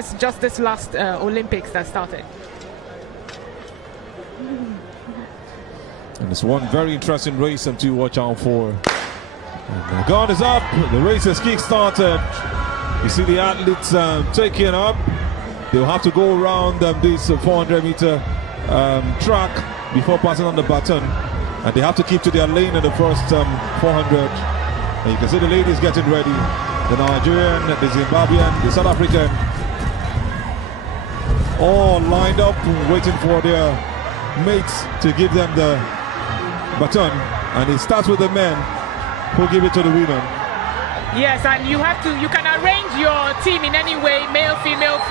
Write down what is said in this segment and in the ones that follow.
It's just this last Olympics that started. And it's one very interesting race to watch out for. And the gun is up. The race has kick-started. You see the athletes taking up. They'll have to go around this 400-meter track before passing on the baton. And they have to keep to their lane in the first 400. And you can see the ladies getting ready. The Nigerian, the Zimbabwean, the South African, all lined up waiting for their mates to give them the baton. And it starts with the men who give it to the women. Yes, and you can arrange your team in any way, male, female,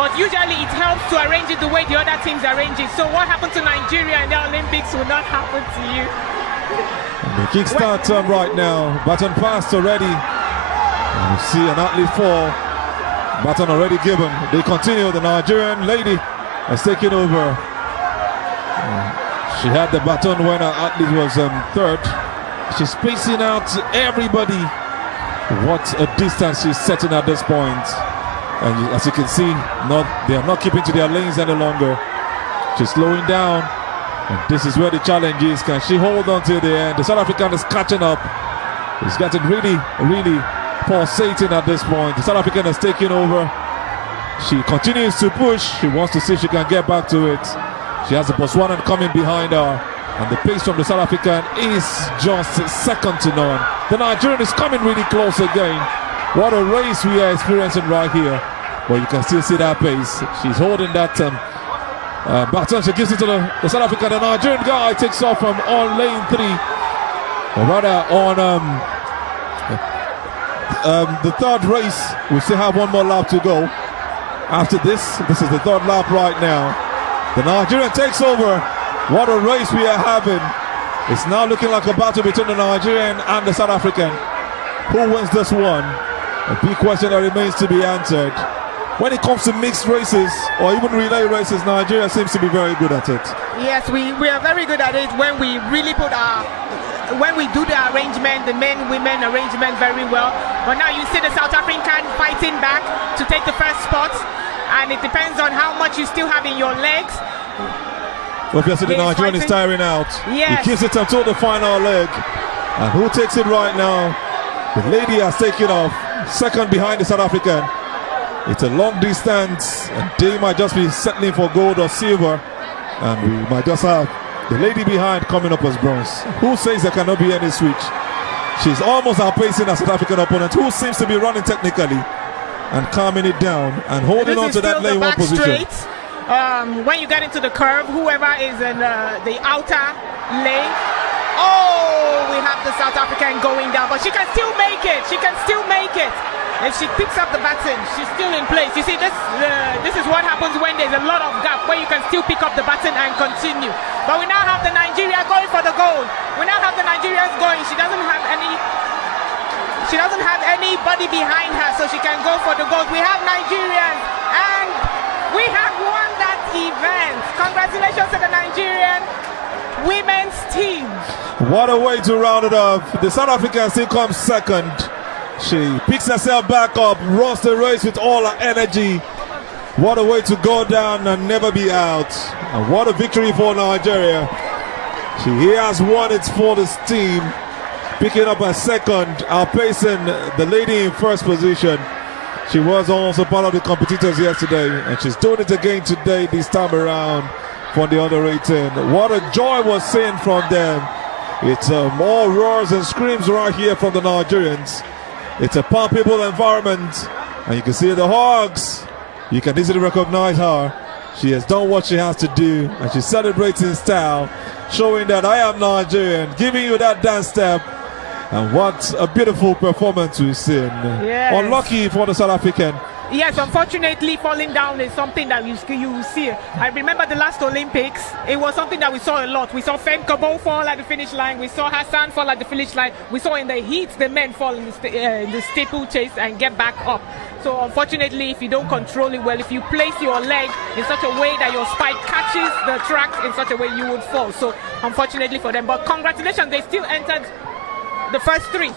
but usually it helps to arrange it the way the other teams arrange it. So what happened to Nigeria in the Olympics will not happen to you. And the kickstart right now, baton passed already. And you see an athlete fall, baton already given. They continue, the Nigerian lady has taken over. She had the baton when her athlete was third. She's spacing out everybody. What a distance she's setting at this point. And as you can see, they are not keeping to their lanes any longer. She's slowing down. And this is where the challenge is. Can she hold on to the end? The South African is catching up. It's getting really, really pulsating at this point. The South African has taken over. She continues to push. She wants to see if she can get back to it. She has the Botswanan coming behind her. And the pace from the South African is just second to none. The Nigerian is coming really close again. What a race we are experiencing right here. But you can still see that pace. She's holding that baton. She gives it to the South African. The Nigerian guy takes off from on lane 3. Or rather on the third race. We still have one more lap to go. After this is the third lap right now. The Nigerian takes over. What a race we are having. It's now looking like a battle between the Nigerian and the South African. Who wins this one? A big question that remains to be answered. When it comes to mixed races or even relay races, Nigeria seems to be very good at it. Yes, we are very good at it when we really when we do the arrangement, the men-women arrangement very well. But now you see the South African fighting back to take the first spot. And it depends on how much you still have in your legs. Obviously, the Nigerian is tiring out. Yes. He gives it until the final leg. And who takes it right now? The lady has taken off, second behind the South African. It's a long distance, and they might just be settling for gold or silver. And we might just have the lady behind coming up as bronze. Who says there cannot be any switch? She's almost outpacing her South African opponent, who seems to be running technically and calming it down and holding on to that lane 1 position. When you get into the curve, whoever is in the outer lane, oh, we have the South African going down, but she can still make it. She can still make it. If she picks up the baton, she's still in place. You see, this is what happens when there's a lot of gap, where you can still pick up the baton and continue. But we now have the Nigeria going for the gold. We now have the Nigerians going. She doesn't have anybody behind her, so she can go for the gold. We have Nigerians, and we have won that event. Congratulations to the Nigerian women's team. What a way to round it up. The South African still comes second. She picks herself back up, runs the race with all her energy. What a way to go down and never be out. And what a victory for Nigeria. She has won it for this team, picking up a second, outpacing the lady in first position. She was also part of the competitors yesterday, and she's doing it again today, this time around for the under 18. What a joy was seen from them. It's more roars and screams right here from the Nigerians. It's a palpable environment, and you can see the hugs. You can easily recognize her. She has done what she has to do, and she celebrates in style, showing that I am Nigerian, giving you that dance step. And what a beautiful performance we've seen. Yes. Unlucky for the South African. Yes, unfortunately, falling down is something that you see. I remember the last Olympics, it was something that we saw a lot. We saw Femkabo fall at the finish line. We saw Hassan fall at the finish line. We saw in the heat the men fall in the staple chase and get back up. So unfortunately, if you don't control it well, if you place your leg in such a way that your spike catches the tracks in such a way, you would fall. So unfortunately for them, but congratulations, they still entered the first 3.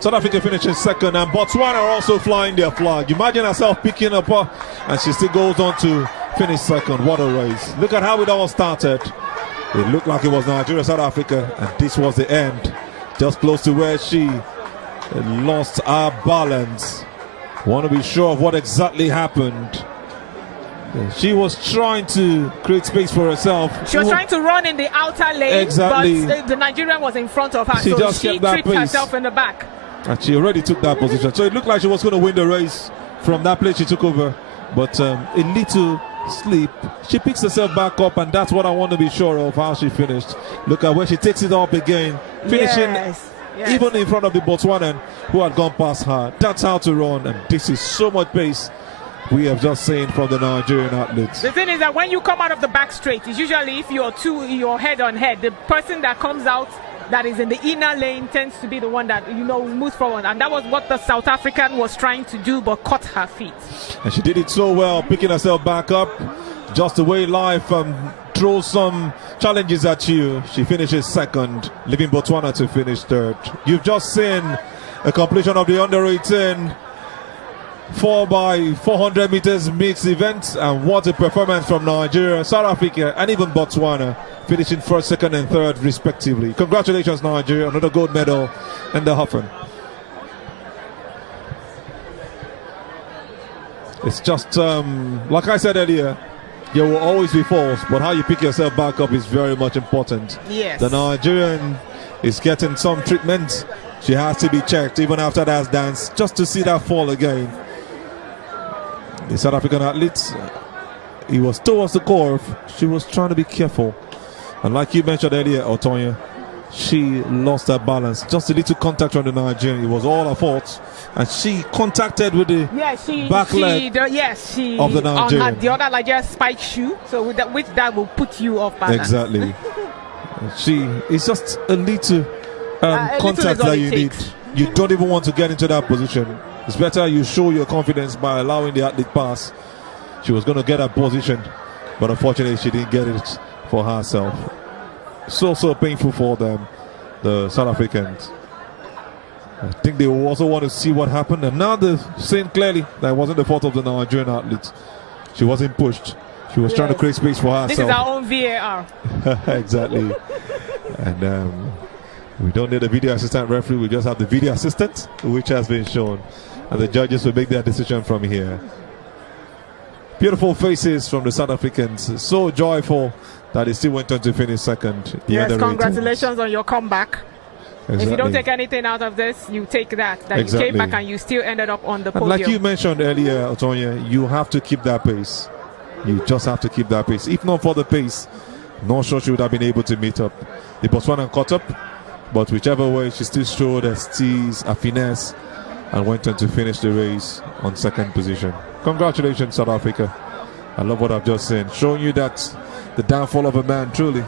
South Africa finishes second, and Botswana are also flying their flag. Imagine herself picking up her, and she still goes on to finish second. What a race. Look at how it all started. It looked like it was Nigeria, South Africa, and this was the end. Just close to where she lost her balance. Want to be sure of what exactly happened. She was trying to create space for herself. She was trying to run in the outer lane, exactly. But the Nigerian was in front of her, she so just she kept that tripped pace. herself in the back. And she already took that position. So it looked like she was going to win the race from that place she took over. But a little slip. She picks herself back up, and that's what I want to be sure of, how she finished. Look at where she takes it up again. Finishing even in front of the Botswanan who had gone past her. That's how to run, and this is so much pace we have just seen from the Nigerian athletes. The thing is that when you come out of the back straight, it's usually if you're head on head, the person that comes out that is in the inner lane tends to be the one that moves forward, and that was what the South African was trying to do, but caught her feet. And she did it so well, picking herself back up. Just the way life throws some challenges at you. She finishes second, leaving Botswana to finish third. You've just seen a completion of the under-18 4x400 meters mixed event, and what a performance from Nigeria, South Africa, and even Botswana, finishing first, second, and third respectively. Congratulations, Nigeria, another gold medal in the Huffen. It's just like I said earlier, there will always be falls, but how you pick yourself back up is very much important. Yes. The Nigerian is getting some treatment. She has to be checked even after that dance, just to see that fall again. The South African athletes, he was towards the curve. She was trying to be careful. And like you mentioned earlier, Otonya, she lost her balance. Just a little contact from the Nigerian. It was all her fault. And she contacted with the back leg of the Nigerian. On the other Nigerian spike shoe. So with that will put you off balance. Exactly. It's just a little contact that you need. You don't even want to get into that position. It's better you show your confidence by allowing the athlete pass. She was going to get her position, but unfortunately she didn't get it for herself. So painful for them, the South Africans. I think they also want to see what happened, and now they're saying clearly that it wasn't the fault of the Nigerian athlete. She wasn't pushed. She was trying to create space for herself. This is our own VAR. Exactly. And we don't need a video assistant referee, we just have the video assistant, which has been shown. And the judges will make their decision from here. Beautiful faces from the South Africans. So joyful that they still went on to finish second. Yes, congratulations on your comeback. Exactly. If you don't take anything out of this, you take that you came back and you still ended up on the podium. And like you mentioned earlier, Otonya, you have to keep that pace. You just have to keep that pace. If not for the pace, not sure she would have been able to meet up. The Botswana caught up, but whichever way, she still showed her steez, her finesse, and went on to finish the race on second position. Congratulations, South Africa. I love what I've just seen. Showing you that the downfall of a man, truly.